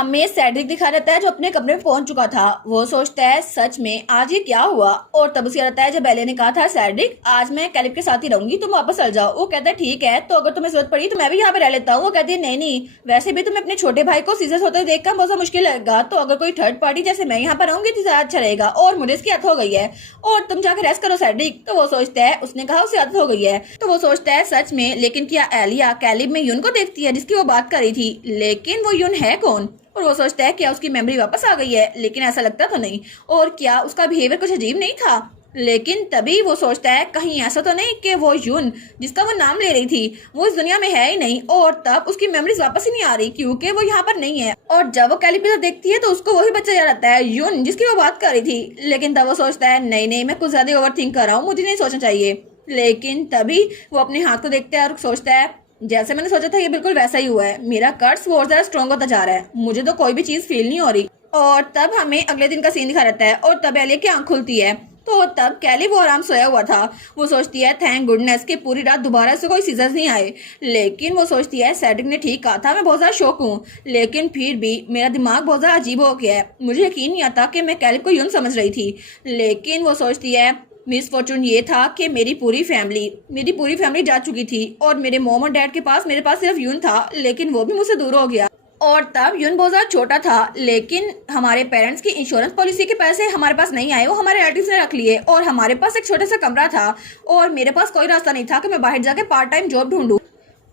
हमें सेड्रिक दिखा रहता है जो अपने कमरे में पहुंच चुका था। वो सोचता है सच में आज ये क्या हुआ। और तब उसे रहता है जब एलिया ने कहा था सेड्रिक आज मैं कैलिब के साथ ही रहूंगी, तुम वापस चल जाओ। वो कहता है ठीक है, तो अगर तुम्हें जरूरत पड़ी तो मैं भी यहाँ पे रह लेता हूँ। वो कहती है नहीं नहीं, वैसे भी तुम्हें अपने छोटे भाई को सीजर्स होते देख कर बहुत मुश्किल लगेगा, तो अगर कोई थर्ड पार्टी जैसे मैं यहाँ पर रहूंगी तो ज्यादा अच्छा रहेगा। और मुझे इसकी आदत हो गई है और तुम जाकर रेस्ट करो सेड्रिक। तो वो सोचता है, उसने कहा उसे आदत हो गई है, तो वो सोचता है सच में, लेकिन क्या एलिया कैलिब में यून को देखती है जिसकी वो बात कर रही थी? लेकिन वो यून है कौन? और वो सोचता है क्या उसकी मेमोरी वापस आ गई है, लेकिन ऐसा लगता तो नहीं। और क्या उसका बिहेवियर कुछ अजीब नहीं था? लेकिन तभी वो सोचता है कहीं ऐसा तो नहीं कि वो यून जिसका वो नाम ले रही थी वो इस दुनिया में है ही नहीं, और तब उसकी मेमोरीज वापस ही नहीं आ रही क्योंकि वो यहाँ पर नहीं है। और जब वो कैलिब की तरफ देखती है तो उसको वही बच्चा याद आता है, यून जिसकी वो बात कर रही थी। लेकिन तब वो सोचता है नहीं नहीं, मैं कुछ ज्यादा ओवर थिंक कर रहा हूँ, मुझे नहीं सोचना चाहिए। लेकिन तभी वो अपने हाथ को देखता है और सोचता है जैसे मैंने सोचा था ये बिल्कुल वैसा ही हुआ है, मेरा कर्स और ज्यादा स्ट्रॉन्ग होता जा रहा है, मुझे तो कोई भी चीज फील नहीं हो रही। और तब हमें अगले दिन का सीन दिखा रहता है और तब एलिया की आंख खुलती है। तो तब कैलिब वो आराम सोया हुआ था। वो सोचती है थैंक गुडनेस कि पूरी रात दोबारा से कोई सीजर्स नहीं आए। लेकिन वो सोचती है सेड्रिक ने ठीक कहा था, मैं बहुत ज्यादा शौक हूँ, लेकिन फिर भी मेरा दिमाग बहुत ज्यादा अजीब हो गया है, मुझे यकीन नहीं आता कि मैं कैलिब को यूं समझ रही थी। लेकिन वो सोचती है मिस फॉर्चून ये था कि मेरी पूरी फैमिली जा चुकी थी और मेरे मॉम और डैड के पास मेरे पास सिर्फ यून था, लेकिन वो भी मुझसे दूर हो गया। और तब यून बहुत ज्यादा छोटा था, लेकिन हमारे पेरेंट्स की इंश्योरेंस पॉलिसी के पैसे हमारे पास नहीं आए, वो हमारे रिलेटिव्स ने रख लिए। और हमारे पास एक छोटा सा कमरा था और मेरे पास कोई रास्ता नहीं था कि मैं बाहर जाके पार्ट टाइम जॉब ढूंढूं।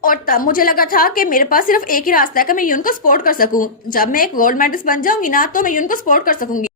और तब मुझे लगा था कि मेरे पास सिर्फ एक ही रास्ता है कि मैं यून को सपोर्ट कर सकूं। जब मैं एक गोल्ड मेडलिस्ट बन जाऊंगी ना तो मैं यून को सपोर्ट कर सकूंगी।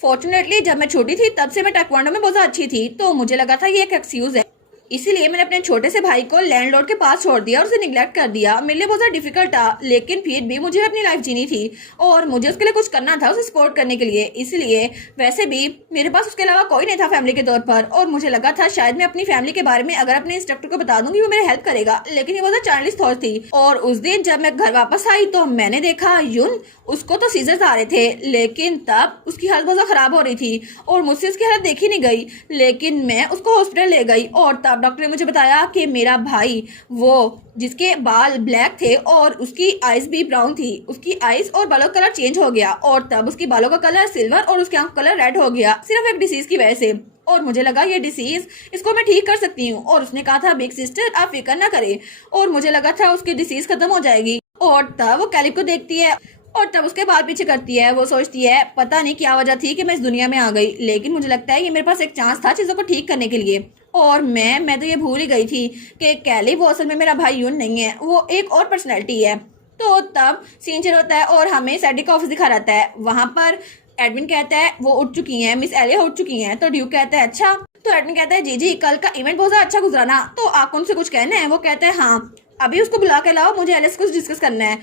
फॉर्चुनेटली जब मैं छोटी थी तब से मैं ताइक्वांडो में बहुत ज्यादा अच्छी थी, तो मुझे लगा था ये एक एक्सक्यूज है, इसीलिए मैंने अपने छोटे से भाई को लैंडलॉर्ड के पास छोड़ दिया और उसे निगलेक्ट कर दिया। मेरे लिए बहुत ज्यादा डिफिकल्ट था, लेकिन फिर भी मुझे अपनी लाइफ जीनी थी और मुझे उसके लिए कुछ करना था, उसे सपोर्ट करने के लिए। इसलिए वैसे भी मेरे पास उसके अलावा कोई नहीं था फैमिली के तौर पर, और मुझे लगा था शायद मैं अपनी फैमिली के बारे में अगर अपने इंस्ट्रक्टर को बता दूंगी वो मेरी हेल्प करेगा, लेकिन ये बहुत चाइल्डिश थॉट थी। और उस दिन जब मैं घर वापस आई तो मैंने देखा यून, उसको तो सीजर्स आ रहे थे, लेकिन तब उसकी हालत बहुत खराब हो रही थी और मुझसे उसकी हालत देखी नहीं गई। लेकिन मैं उसको हॉस्पिटल ले गई और तब डॉक्टर ने मुझे बताया कि मेरा भाई, वो जिसके बाल ब्लैक थे और उसकी आईज भी ब्राउन थी, उसकी आईज और बालों का कलर चेंज हो गया और तब उसकी बालों का कलर सिल्वर और उसकी आंख का कलर रेड हो गया, सिर्फ एक डिसीज की वजह से। और मुझे लगा ये डिसीज इसको मैं ठीक कर सकती हूँ, और उसने कहा था बिग सिस्टर आप फिक्र ना करें, और मुझे लगा था उसकी डिसीज खत्म हो जाएगी। और तब वो कैलिब को देखती है और तब उसके बाद पीछे करती है। वो सोचती है पता नहीं क्या वजह थी कि मैं इस दुनिया में आ गई, लेकिन मुझे लगता है ये मेरे पास एक चांस था चीजों को ठीक करने के लिए। और मैं तो ये भूल ही गई थी कि कैलिब वो असल में मेरा भाई यून नहीं है, वो एक और पर्सनैलिटी है। तो तब सीन चल होता है और हमें सेड्रिक का ऑफिस दिखा रहता है। वहां पर एडमिन कहता है वो उठ चुकी हैं, मिस एलिया उठ चुकी हैं। तो ड्यूक कहता है अच्छा। तो एडमिन कहता है जी जी कल का इवेंट बहुत अच्छा गुजरा ना, तो आपको उनसे कुछ कहना है? वो कहता है हाँ, अभी उसको बुला के लाओ, मुझे एलिया से कुछ डिस्कस करना है।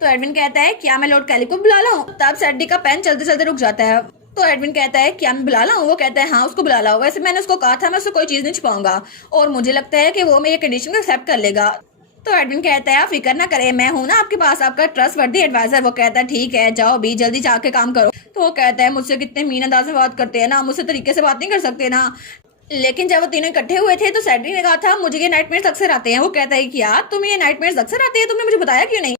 तो एडमिन कहता है क्या मैं लॉर्ड कैलिब को बुला लाऊं? तब सेड्रिक का पेन चलते चलते रुक जाता है। तो एडमिन कहता है क्या मैं बुला लाऊं? वो कहता है हाँ उसको बुला लाओ, वैसे मैंने उसको कहा था मैं उससे कोई चीज नहीं छुपाऊंगा और मुझे लगता है कि वो मेरी कंडीशन को एक्सेप्ट कर लेगा। तो एडमिन कहता है आप फिक्र ना करें, मैं हूं ना आपके पास, आपका ट्रस्ट वर्दी एडवाइजर। वो कहता है ठीक है जाओ अभी जल्दी जाके काम करो। तो वो कहता है मुझसे कितने मीन अंदाज में बात करते हैं ना, मुझसे तरीके से बात नहीं कर सकते ना। लेकिन जब वो तीनों इकट्ठे हुए थे तो सेड्रिक ने कहा था मुझे ये नाइटमेयर्स अक्सर आते हैं। वो कहता है क्या तुम्हें ये नाइटमेयर्स अक्सर आते हैं, तुमने मुझे बताया क्यों नहीं?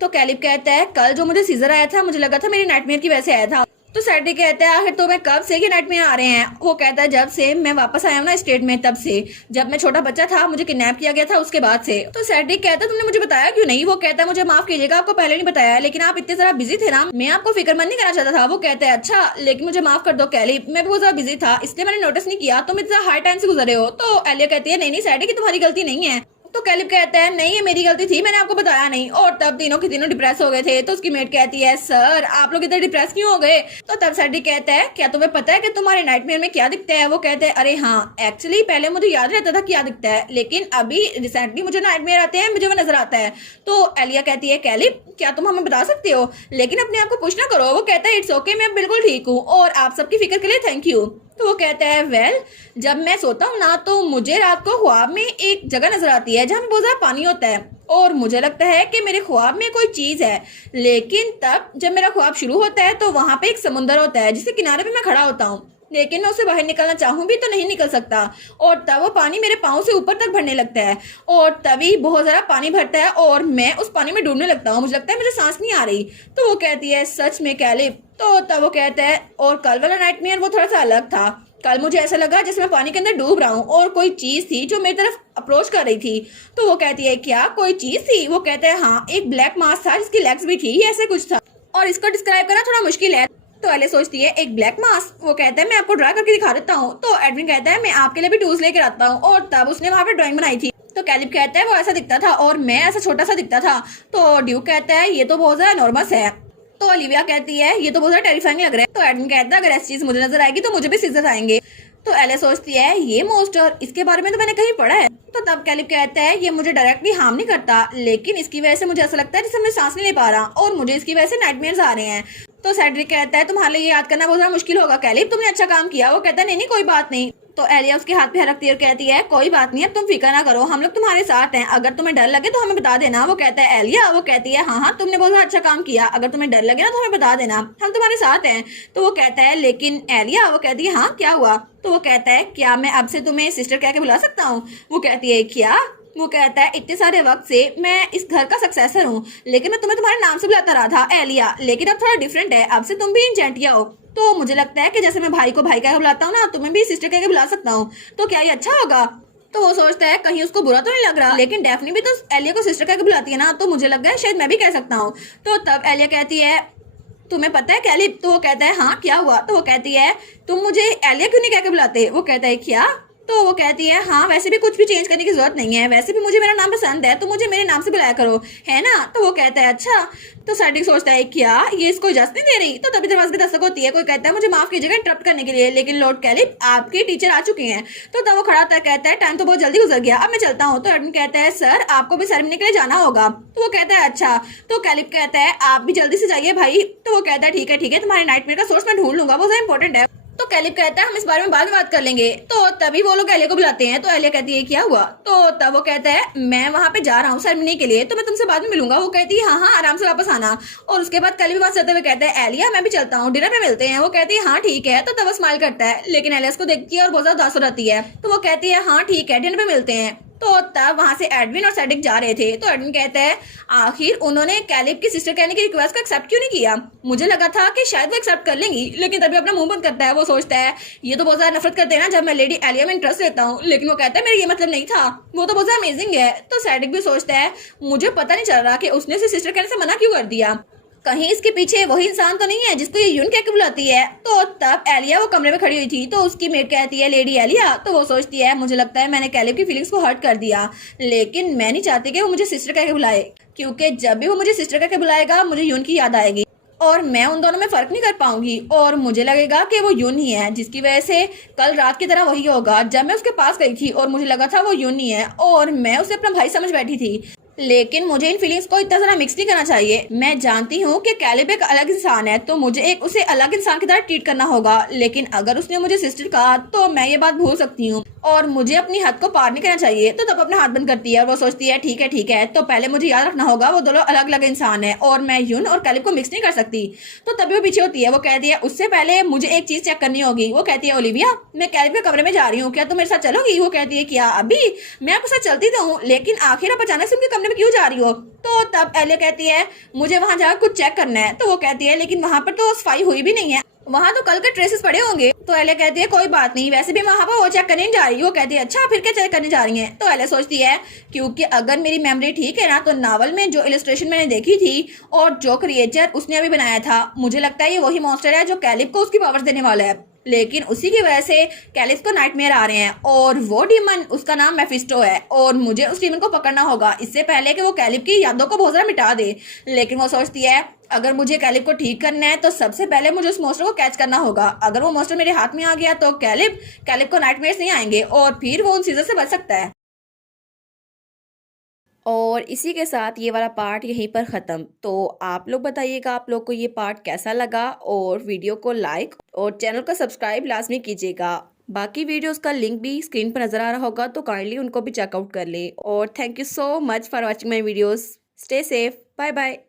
तो कैलिब कहता है कल जो मुझे सीजर आया था मुझे लगा था मेरी नाइटमेयर की वजह से आया था। तो सेड्रिक कहता है आखिर तुम्हें कब से ये नाइटमेयर आ रहे हैं? वो कहता है जब से मैं वापस आया हूँ ना स्टेट में, तब से, जब मैं छोटा बच्चा था मुझे किडनैप किया गया था उसके बाद से। तो सेड्रिक कहता है तुमने मुझे बताया क्यों नहीं? वो कहता है मुझे माफ कीजिएगा आपको पहले नहीं बताया, लेकिन आप इतने ज्यादा बिजी थे ना, मैं आपको फिक्रमंद नहीं करना चाहता था। वो कहता है अच्छा लेकिन मुझे माफ कर दो कैलिब, मैं बहुत ज्यादा बिजी था इसलिए मैंने नोटिस नहीं किया, तुम इतना हाई टाइम से गुजरे हो। तो एलिया कहती है नहीं नहीं सेड्रिक तुम्हारी गलती नहीं है। तो कैलिब कहता है नहीं ये मेरी गलती थी, मैंने आपको बताया नहीं। और तब तीनों के तीनों डिप्रेस हो गए थे। तो उसकी मेट कहती है सर आप लोग इधर डिप्रेस क्यों हो गए? तो तब सेड्रिक कहता है क्या तुम्हें पता है कि तुम्हारे नाइटमेयर में क्या दिखता है? वो कहते हैं अरे हाँ एक्चुअली पहले मुझे याद रहता था क्या दिखता है, लेकिन अभी रिसेंटली मुझे नाइटमेयर आते हैं, मुझे वो नजर आता है। तो एलिया कहती है कैलिब क्या तुम हमें बता सकते हो, लेकिन अपने आप को पुश ना करो। वो कहता है इट्स ओके मैं बिल्कुल ठीक हूँ और आप सबकी फिक्र के लिए थैंक यू। तो वो कहता है वेल जब मैं सोता हूँ ना तो मुझे रात को ख्वाब में एक जगह नजर आती है जहाँ बहुत ज्यादा पानी होता है और मुझे लगता है कि मेरे ख्वाब में कोई चीज है, लेकिन तब जब मेरा ख्वाब शुरू होता है तो वहां पे एक समुंदर होता है जिसके किनारे पे मैं खड़ा होता हूँ लेकिन मैं उससे बाहर निकलना चाहूँ भी तो नहीं निकल सकता। और तब वो पानी मेरे पाँव से ऊपर तक भरने लगता है और तभी बहुत ज़्यादा पानी भरता है और मैं उस पानी में डूबने लगता हूँ। मुझे लगता है मुझे सांस नहीं आ रही। तो वो कहती है सच में कैलिब? तो तब वो कहता है और कल वाला नाइटमेयर वो थोड़ा सा अलग था। कल मुझे ऐसा लगा जैसे मैं पानी के अंदर डूब रहा हूँ और कोई चीज थी जो मेरी तरफ अप्रोच कर रही थी। तो वो कहती है क्या कोई चीज थी? वो कहता है हाँ, एक ब्लैक मास था जिसकी लेग्स भी थी, ऐसे कुछ था और इसको डिस्क्राइब करना थोड़ा मुश्किल है। तो एलिया सोचती है एक ब्लैक मास? वो कहता है मैं आपको ड्रा करके दिखा देता हूँ। तो एडविन कहता है मैं आपके लिए भी टूल्स लेकर आता हूँ और तब उसने वहाँ पे ड्राइंग बनाई थी। तो कैलिब कहता है वो ऐसा दिखता था और मैं ऐसा छोटा सा दिखता था। तो ड्यूक कहता है ये तो बहुत ज्यादा नॉर्मस है। तो ओलिविया कहती है ये तो बहुत ज्यादा टेरिफाइंग लग रहा है। तो एडविन कहता है अगर ऐसी चीज मुझे नजर आएगी तो मुझे भी सीजर आएंगे। तो एलिया सोचती है ये मोस्टर, इसके बारे में तो मैंने कहीं पढ़ा है। तो तब कैलिब कहता है ये मुझे डायरेक्टली हार्म नहीं करता, लेकिन इसकी वजह से मुझे ऐसा लगता है जैसे मैं सांस नहीं ले पा रहा और मुझे इसकी वजह से नाइटमेयर्स आ रहे हैं। तो सेड्रिक कहता है तुम्हारे लिए याद करना बहुत ज्यादा मुश्किल होगा कैलिब, तुमने अच्छा काम किया। वो कहता है नहीं नहीं कोई बात नहीं। तो एलिया उसके हाथ पे रखती है और कहती है कोई बात नहीं, अब तुम फिक्र ना करो, हम लोग तुम्हारे साथ हैं, अगर तुम्हें डर लगे तो हमें बता देना। वो कहता है एलिया? वो कहती है हाँ हाँ तुमने बहुत अच्छा काम किया, अगर तुम्हें डर लगे ना तो हमें बता देना, हम तुम्हारे साथ हैं। तो वो कहता है लेकिन एलिया? वो कहती है हाँ क्या हुआ? तो वो कहता है क्या मैं अब से तुम्हें सिस्टर कह के बुला सकता हूँ? वो कहती है क्या? वो कहता है इतने सारे वक्त से मैं इस घर का सक्सेसर हूँ, लेकिन मैं तुम्हें तुम्हारे नाम से बुलाता रहा था एलिया, लेकिन अब थोड़ा डिफरेंट है, अब से तुम भी इंजेंटिया हो। तो मुझे लगता है कि जैसे मैं भाई को भाई कह के बुलाता हूँ ना, तुम्हें भी सिस्टर कह के बुला सकता हूँ। तो क्या ये अच्छा होगा? तो वो सोचता है कहीं उसको बुरा तो नहीं लग रहा, लेकिन डेफनी भी तो एलिया को सिस्टर कह के बुलाती है ना, तो मुझे लग रहा है शायद मैं भी कह सकता हूँ। तो तब एलिया कहती है तुम्हें पता है कैलिब? तो वो कहता है हाँ क्या हुआ? तो वो कहती है तुम मुझे एलिया क्यों नहीं कह के बुलाते? वो कहता है क्या? तो वो कहती है हाँ वैसे भी कुछ भी चेंज करने की जरूरत नहीं है, वैसे भी मुझे मेरा नाम पसंद है तो मुझे मेरे नाम से बुलाया करो, है ना? तो वो कहता है अच्छा। तो सेड्रिक सोचता है क्या ये इसको इजाजत नहीं दे रही? तो तभी दरवाजे की दस्तक होती है। कोई कहता है मुझे माफ कीजिएगा इंटरप्ट करने के लिए, लेकिन लॉर्ड कैलिब आपके टीचर आ चुके हैं। तो तब वो खड़ा होता कहता है टाइम तो बहुत जल्दी गुजर गया, अब मैं चलता हूँ। तो एडविन कहता है सर आपको भी सेरेमनी के लिए जाना होगा। तो वो कहता है अच्छा। तो कैलिब कहता है आप भी जल्दी से जाइए भाई। तो वो कहता है ठीक है तुम्हारे नाइटमेयर का सोर्स मैं ढूंढ लूंगा, वो इंपॉर्टेंट है। तो कैलिब कहता है हम इस बारे में बाद में बात कर लेंगे। तो तभी वो लोग एलिया को बुलाते हैं। तो एलिया कहती है क्या हुआ? तो तब वो कहता है मैं वहां पे जा रहा हूँ सेरेमनी के लिए, तो मैं तुमसे बाद में मिलूंगा। वो कहती है हाँ हाँ आराम से वापस आना। और उसके बाद कैलिब बात करते हुए कहता है एलिया मैं भी चलता हूँ, डिनर पे मिलते हैं। वो कहती है हाँ ठीक है। तो तब वो स्माइल करता है, लेकिन एलिया उसको देखती है और बहुत ज्यादा उदास हो जाती है। तो वो कहती है हाँ ठीक है डिनर पे मिलते हैं। तो तब वहां से एडविन और सेड्रिक जा रहे थे। तो एडविन कहता है आखिर उन्होंने कैलिब की सिस्टर कहने की रिक्वेस्ट को एक्सेप्ट क्यों नहीं किया? मुझे लगा था कि शायद वो एक्सेप्ट कर लेंगी, लेकिन तभी अपना मुंह बंद करता है। वो सोचता है ये तो बहुत ज्यादा नफरत करते हैं ना जब मैं लेडी एलिया में इंटरेस्ट लेता हूँ, लेकिन वो कहता है मेरा ये मतलब नहीं था, वो तो बहुत ज्यादा अमेजिंग है। तो सेड्रिक भी सोचता है मुझे पता नहीं चल रहा कि उसने उसे सिस्टर कहने से मना क्यों कर दिया, कहीं इसके पीछे वही इंसान तो नहीं है जिसको ये यून कह के बुलाती है। तो तब एलिया वो कमरे में खड़ी हुई थी। तो उसकी मेट कहती है लेडी एलिया। तो वो सोचती है मुझे लगता है मैंने कैलिब की फीलिंग्स को हर्ट कर दिया, लेकिन मैं नहीं चाहती कि वो मुझे सिस्टर कह के बुलाए, क्योंकि जब भी वो मुझे सिस्टर कह के बुलाएगा मुझे यून की याद आएगी और मैं उन दोनों में फर्क नहीं कर पाऊंगी और मुझे लगेगा कि वो यून ही है, जिसकी वजह से कल रात की तरह वही होगा जब मैं उसके पास गई थी और मुझे लगा था वो यून ही है और मैं उसे अपना भाई समझ बैठी थी। लेकिन मुझे इन फीलिंग्स को इतना ज़्यादा मिक्स नहीं करना चाहिए। मैं जानती हूँ कि कैलिब एक अलग इंसान है, तो मुझे एक उसे अलग इंसान की तरह ट्रीट करना होगा, लेकिन अगर उसने मुझे सिस्टर कहा तो मैं ये बात भूल सकती हूँ और मुझे अपनी हद को पार नहीं करना चाहिए। तो तब अपना हाथ बंद करती है और वो सोचती है ठीक है तो पहले मुझे याद रखना होगा वो दोनों अलग अलग इंसान है और मैं यून और कैलिब को मिक्स नहीं कर सकती। तो तभी वो पीछे होती है। वो कहती है उससे पहले मुझे एक चीज चेक करनी होगी। वो कहती है ओलिविया मैं कैलिब के कमरे में जा रही हूँ, क्या तुम मेरे साथ चलोगी? वो कहती है क्या अभी? मैं आपके साथ चलती तो हूँ, लेकिन आखिर आप अचानक से उनके कमरे में क्यों जा रही हो? तो तब एलिया कहती है मुझे वहां जाकर कुछ चेक करना है। तो वो कहती है लेकिन वहां पर तो सफाई हुई भी नहीं है, वहां तो कल के ट्रेसेस पड़े होंगे। तो एलिया कहती है कोई बात नहीं, वैसे भी वहां पर वो चेक करने नहीं जा रही। वो कहती है अच्छा फिर क्या चेक करने जा रही है? तो एलिया सोचती है क्योंकि अगर मेरी मेमोरी ठीक है ना, तो नावल में जो इलस्ट्रेशन मैंने देखी थी और जो क्रिएचर उसने अभी बनाया था, मुझे लगता है ये वही मॉन्स्टर है जो कैलिब को उसकी पावर्स देने वाला है, लेकिन उसी की वजह से कैलिब को नाइटमेयर आ रहे हैं और वो डीमन उसका नाम मेफिस्टो है और मुझे उस डीमन को पकड़ना होगा इससे पहले कि वो कैलिब की यादों को बहुत ज्यादा मिटा दे। लेकिन वो सोचती है अगर मुझे कैलिब को ठीक करना है तो सबसे पहले मुझे उस मॉन्स्टर को कैच करना होगा। अगर वो मॉन्स्टर मेरे हाथ में आ गया तो कैलिब को नाइटमेयर्स नहीं आएंगे और फिर वो उन चीजों से बच सकता है। और इसी के साथ ये वाला पार्ट यहीं पर ख़त्म। तो आप लोग बताइएगा आप लोग को ये पार्ट कैसा लगा और वीडियो को लाइक और चैनल को सब्सक्राइब लाजमी कीजिएगा। बाकी वीडियोस का लिंक भी स्क्रीन पर नज़र आ रहा होगा, तो काइंडली उनको भी चेकआउट कर ले। और thank you so much for watching my videos. Stay safe, bye bye.